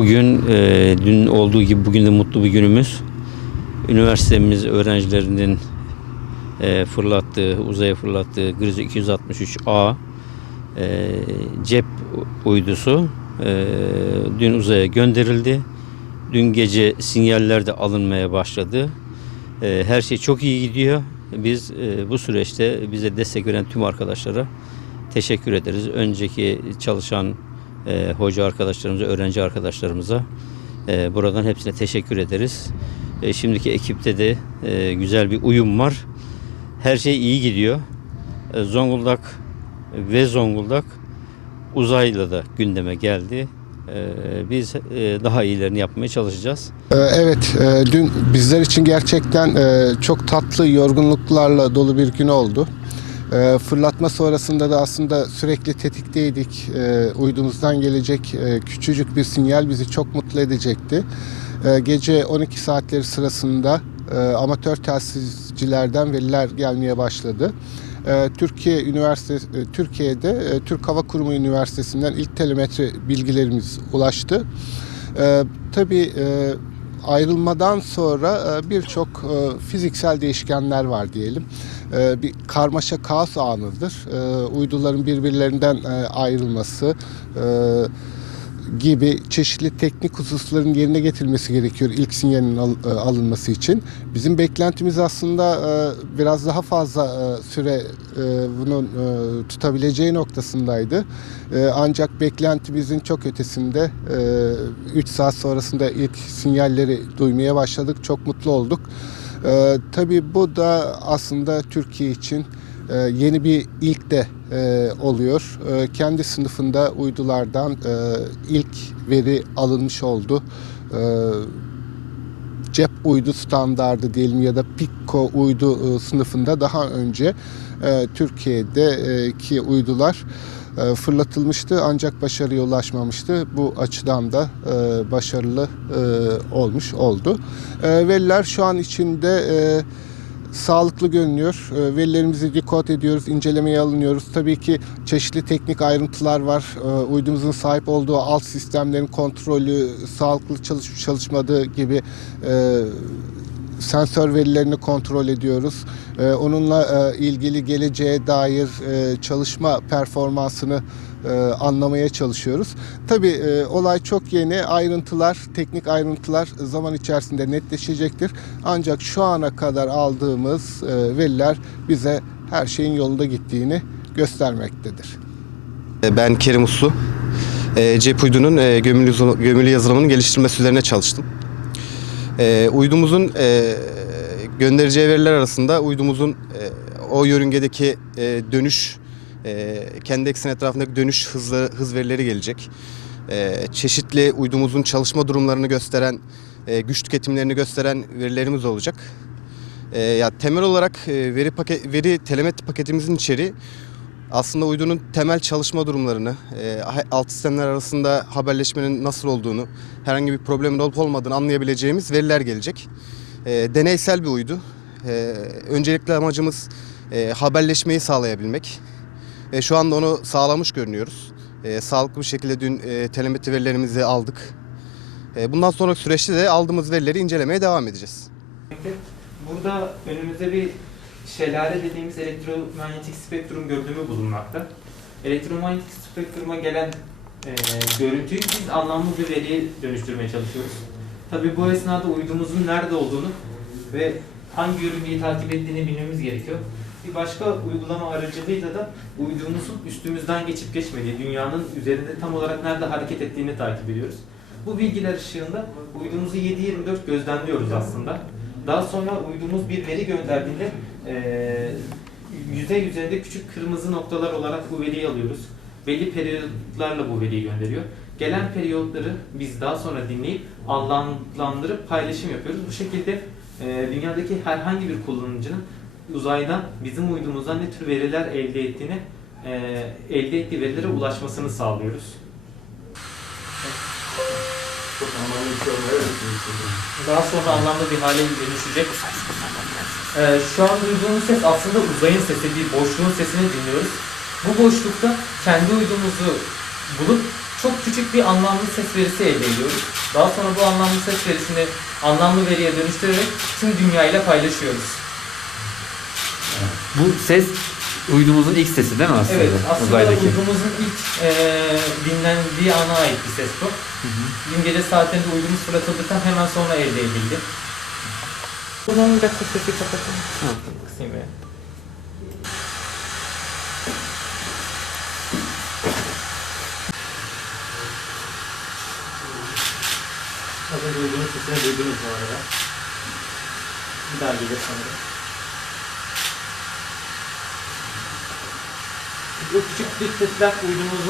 Bugün e, dün olduğu gibi bugün de mutlu bir günümüz. Üniversitemiz öğrencilerinin e, fırlattığı, uzaya fırlattığı Grizo 263A e, cep uydusu e, dün uzaya gönderildi. Dün gece sinyaller de alınmaya başladı. E, her şey çok iyi gidiyor. Biz e, bu süreçte bize destek veren tüm arkadaşlara teşekkür ederiz. Önceki çalışan e, hoca arkadaşlarımıza, öğrenci arkadaşlarımıza e, buradan hepsine teşekkür ederiz. E, şimdiki ekipte de e, güzel bir uyum var. Her şey iyi gidiyor. E, Zonguldak ve Zonguldak uzayla da gündeme geldi. E, biz e, daha iyilerini yapmaya çalışacağız. Ee, Evet, e, dün bizler için gerçekten e, çok tatlı yorgunluklarla dolu bir gün oldu. E, Fırlatma sonrasında da aslında sürekli tetikteydik. E, Uydumuzdan gelecek e, küçücük bir sinyal bizi çok mutlu edecekti. E, Gece 12 saatleri sırasında e, amatör telsizcilerden veriler gelmeye başladı. Türkiye Üniversitesi e, Türkiye'de e, Türk Hava Kurumu Üniversitesi'nden ilk telemetre bilgilerimiz ulaştı. Tabii ayrılmadan sonra e, birçok e, fiziksel değişkenler var diyelim. E, bir karmaşa kaos anıdır. Uyduların birbirlerinden ayrılması gibi çeşitli teknik hususların yerine getirilmesi gerekiyor ilk sinyalin al- e, alınması için. Bizim beklentimiz aslında e, biraz daha fazla e, süre bunun tutabileceği noktasındaydı. Ancak beklentimizin çok ötesinde 3 saat sonrasında ilk sinyalleri duymaya başladık. Çok mutlu olduk. Tabii bu da aslında Türkiye için yeni bir ilk de e, oluyor. E, Kendi sınıfında uydulardan e, ilk veri alınmış oldu. E, cep uydu standardı diyelim ya da Pico uydu e, sınıfında daha önce e, Türkiye'deki uydular e, fırlatılmıştı ancak başarıya ulaşmamıştı. Bu açıdan da e, başarılı e, olmuş oldu. E, veriler şu an içinde e, sağlıklı görünüyor. E, Verilerimizi dekod ediyoruz, incelemeye alınıyoruz. Tabii ki çeşitli teknik ayrıntılar var. E, Uydumuzun sahip olduğu alt sistemlerin kontrolü, sağlıklı çalışıp çalışmadığı gibi e, sensör verilerini kontrol ediyoruz. E, Onunla e, ilgili geleceğe dair e, çalışma performansını e, anlamaya çalışıyoruz. Tabii olay çok yeni. Ayrıntılar, teknik ayrıntılar zaman içerisinde netleşecektir. Ancak şu ana kadar aldığımız veriler bize her şeyin yolunda gittiğini göstermektedir. Ben Kerim Uslu. E, cep uydunun e, gömülü, gömülü yazılımının geliştirmesi üzerine çalıştım. E, uydumuzun e, göndereceği veriler arasında uydumuzun e, o yörüngedeki e, dönüş, e, kendi ekseni etrafındaki dönüş hızlı hız verileri gelecek. E, çeşitli uydumuzun çalışma durumlarını gösteren, e, güç tüketimlerini gösteren verilerimiz olacak. E, ya temel olarak e, veri paket, veri telemetri paketimizin içeriği aslında uydunun temel çalışma durumlarını, e, alt sistemler arasında haberleşmenin nasıl olduğunu, herhangi bir problemin olup olmadığını anlayabileceğimiz veriler gelecek. E, deneysel bir uydu. E, öncelikli amacımız haberleşmeyi sağlayabilmek. Şu anda onu sağlamış görünüyoruz. Sağlıklı bir şekilde dün telemetri verilerimizi aldık. Bundan sonraki süreçte de aldığımız verileri incelemeye devam edeceğiz. Burada önümüzde bir şelale dediğimiz elektromanyetik spektrum görünümü bulunmakta. Elektromanyetik spektruma gelen e, görüntüyü biz anlamlı bir veriye dönüştürmeye çalışıyoruz. Tabii bu esnada uydumuzun nerede olduğunu ve hangi yörüngeyi takip ettiğini bilmemiz gerekiyor. Bir başka uygulama aracılığıyla da uydumuzun üstümüzden geçip geçmediği, dünyanın üzerinde tam olarak nerede hareket ettiğini takip ediyoruz. Bu bilgiler ışığında uydumuzu 7-24 gözlemliyoruz aslında. Daha sonra uydumuz bir veri gönderdiğinde eee yüzey üzerinde küçük kırmızı noktalar olarak bu veriyi alıyoruz. Belli periyotlarla bu veriyi gönderiyor. Gelen periyotları biz daha sonra dinleyip anlamlandırıp paylaşım yapıyoruz. Bu şekilde eee, dünyadaki herhangi bir kullanıcının uzaydan bizim uydumuzdan ne tür veriler elde ettiğini eee, elde ettiği verilere ulaşmasını sağlıyoruz. Daha sonra anlamlı bir hale dönüşecek. Ee, şu an duyduğumuz ses aslında uzayın sesi, bir boşluğun sesini dinliyoruz. Bu boşlukta kendi uydumuzu bulup çok küçük bir anlamlı ses verisi elde ediyoruz. Daha sonra bu anlamlı ses verisini anlamlı veriye dönüştürerek tüm dünyayla paylaşıyoruz. Bu ses uydumuzun ilk sesi değil mi aslında? Evet, aslında Uzaydaki. uydumuzun ilk eee dinlendiği ana ait bir ses bu. Dün gece saatinde uydumuz fırlatıldıktan hemen sonra elde edildi. Buradan bir dakika sesi kapatalım. Kısayım ya. Az önce uydumuz sesini duydunuz bu arada. Bir daha gelir sanırım. Bu küçük dış sesler uydumuzun